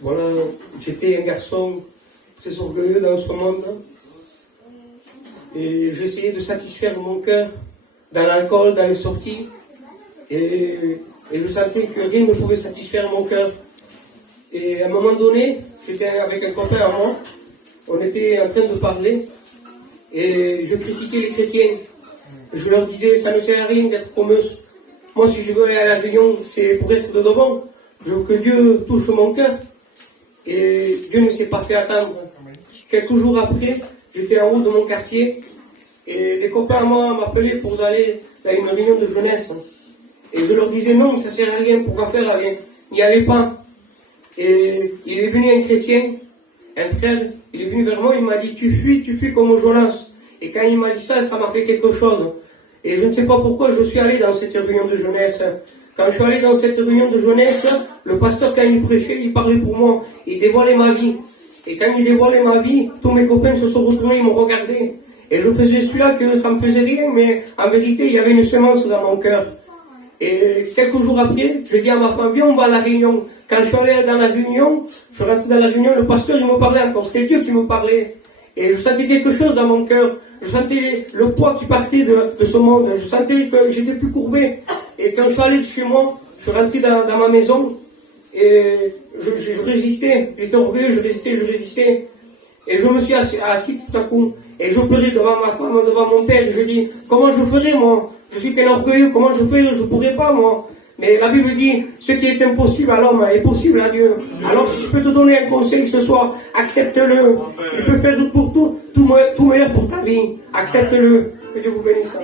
Voilà, j'étais un garçon très orgueilleux dans ce monde. Et j'essayais de satisfaire mon cœur dans l'alcool, dans les sorties. Et je sentais que rien ne pouvait satisfaire mon cœur. Et à un moment donné, j'étais avec un copain à moi. On était en train de parler. Et je critiquais les chrétiens. Je leur disais, ça ne sert à rien d'être comme eux. Moi, si je veux aller à la réunion, c'est pour être de devant. Je veux que Dieu touche mon cœur. Et Dieu ne s'est pas fait attendre. Quelques jours après, j'étais en haut de mon quartier. Et des copains à moi m'appelaient pour aller à une réunion de jeunesse. Et je leur disais, non, ça ne sert à rien, pourquoi faire rien? N'y allez pas. Et il est venu un chrétien, un frère, il est venu vers moi, il m'a dit, tu fuis comme Jonas. Et quand il m'a dit ça, ça m'a fait quelque chose. Et je ne sais pas pourquoi je suis allé dans cette réunion de jeunesse. Quand je suis allé dans cette réunion de jeunesse, le pasteur, quand il prêchait, il parlait pour moi. Il dévoilait ma vie. Et quand il dévoilait ma vie, tous mes copains se sont retournés, ils m'ont regardé. Et je faisais celui-là que ça me faisait rien, mais en vérité, il y avait une semence dans mon cœur. Et quelques jours après, je dis à ma femme, viens, on va à la réunion. Quand je suis allé dans la réunion, je suis rentré dans la réunion, le pasteur, il me parlait encore. C'était Dieu qui me parlait. Et je sentais quelque chose dans mon cœur. Je sentais le poids qui partait de ce monde. Je sentais que j'étais plus courbé. Et quand je suis allé de chez moi, je suis rentré dans ma maison. Et je résistais. J'étais orgueilleux, je résistais. Et je me suis assis tout à coup. Et je pleurais devant ma femme, devant mon père. Et je dis, comment je ferais, moi? Je suis qu'un orgueilleux, comment je ferais? Je pourrais pas, moi. Mais la Bible dit, ce qui est impossible à l'homme est possible à Dieu. Alors si je peux te donner un conseil ce soir, accepte-le. Il peut faire tout meilleur pour ta vie. Accepte-le. Que Dieu vous bénisse.